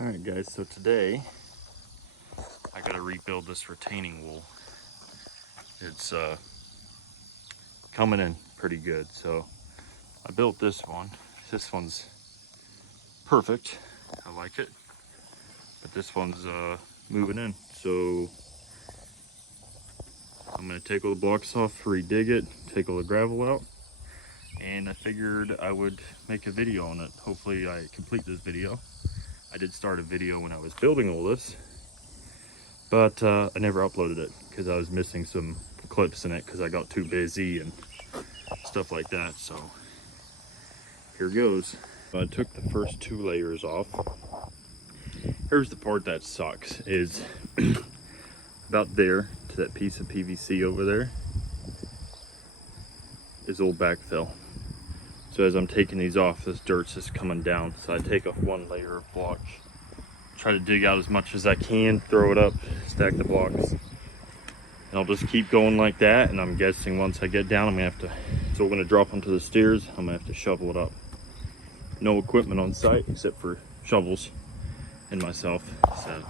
All right, guys, so today I gotta rebuild this retaining wall. It's coming in pretty good. So I built this one. This one's perfect. I like it. But this one's moving in. So I'm gonna take all the blocks off, redig it, take all the gravel out. And I figured I would make a video on it. Hopefully I complete this video. I did start a video when I was building all this, but I never uploaded it because I was missing some clips in it because I got too busy and stuff like that. So here goes. I took the first 2 layers off. Here's the part that sucks, is about there to that piece of PVC over there is old backfill. So as I'm taking these off, this dirt's just coming down. So I take off 1 layer of block, try to dig out as much as I can, throw it up, stack the blocks. And I'll just keep going like that. And I'm guessing once I get down, I'm gonna have to, so we're gonna drop onto the stairs, I'm gonna have to shovel it up. No equipment on site except for shovels and myself. So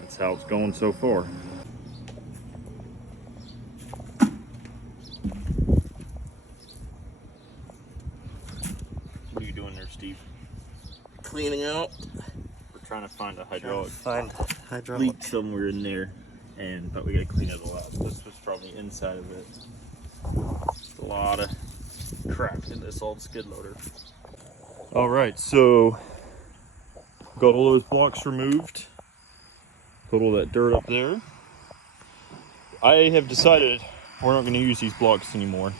that's how it's going so far. What are you doing there, Steve? Cleaning out. We're trying to find a hydraulic Leak somewhere in there, but we gotta clean it all out. This was from the inside of it. A lot of crap in this old skid loader. All right, so got all those blocks removed. Put all that dirt up there. I have decided we're not going to use these blocks anymore.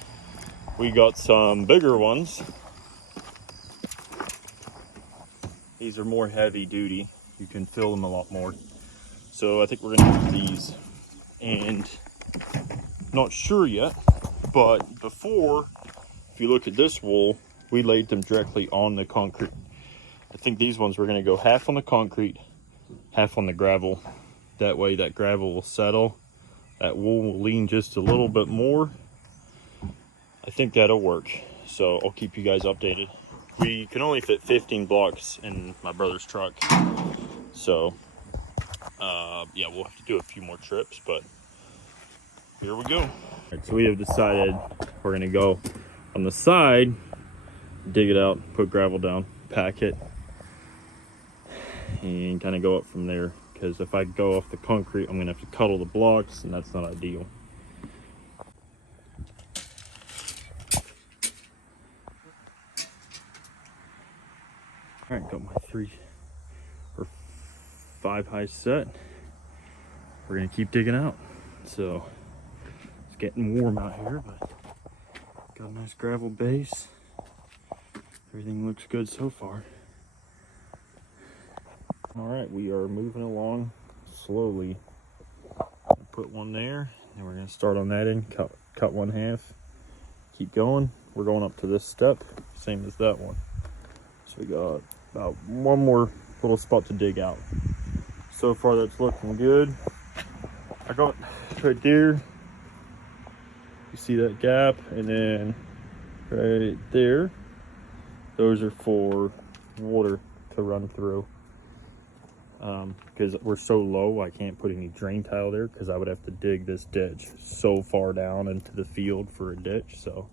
We got some bigger ones. These are more heavy duty. You can fill them a lot more. So I think we're going to use these. And not sure yet, but before, if you look at this wall, we laid them directly on the concrete. I think these ones we're going to go half on the concrete, half on the gravel. That way that gravel will settle. That wool will lean just a little bit more. I think that'll work. So I'll keep you guys updated. We can only fit 15 blocks in my brother's truck. So yeah, we'll have to do a few more trips, but here we go. All right, so we have decided we're gonna go on the side, dig it out, put gravel down, pack it, and kind of go up from there. Because if I go off the concrete, I'm gonna have to cut all the blocks, and that's not ideal. All right, got my 3 or 5 high set. We're gonna keep digging out. So it's getting warm out here, but got a nice gravel base. Everything looks good so far. All right, we are moving along slowly. Put one there, and we're gonna start on that end, cut one half, keep going. We're going up to this step, same as that one. So we got about 1 more little spot to dig out. So far that's looking good. I got right there, you see that gap, and then right there, those are for water to run through. Because we're so low, I can't put any drain tile there because I would have to dig this ditch so far down into the field for a ditch. So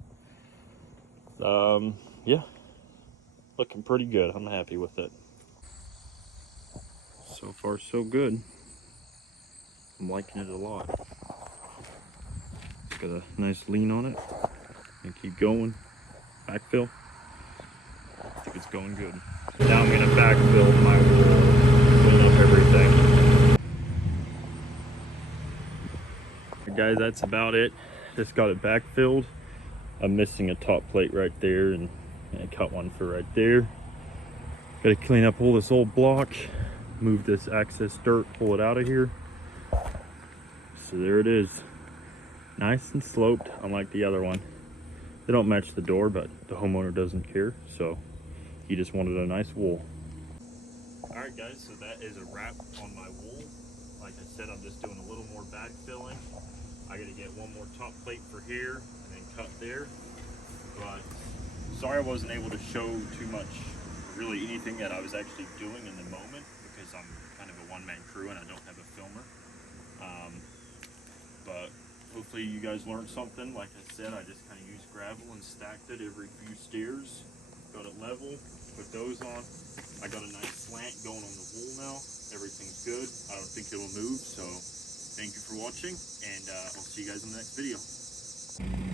yeah, looking pretty good. I'm happy with it. So far so good. I'm liking it a lot. It's got a nice lean on it, and keep going. Backfill. I think it's going good. Now I'm gonna backfill my wall, clean up everything. Guys, that's about it. Just got it backfilled. I'm missing a top plate right there, and I cut one for right there. Got to clean up all this old block, move this excess dirt, pull it out of here. So there it is, nice and sloped, unlike the other one. They don't match the door, but the homeowner doesn't care, so he just wanted a nice wall. All right, guys, so that is a wrap on my wall. Like I said, I'm just doing a little more backfilling. I gotta get 1 more top plate for here and then cut there. But sorry I wasn't able to show too much really anything that I was actually doing in the moment because I'm kind of a one-man crew and I don't have a filmer. But hopefully you guys learned something. Like I said, I just kind of used gravel and stacked it every few stairs. Got it level, put those on. I got a nice slant going on the wool now. Everything's good. I don't think it'll move. So thank you for watching, and I'll see you guys in the next video.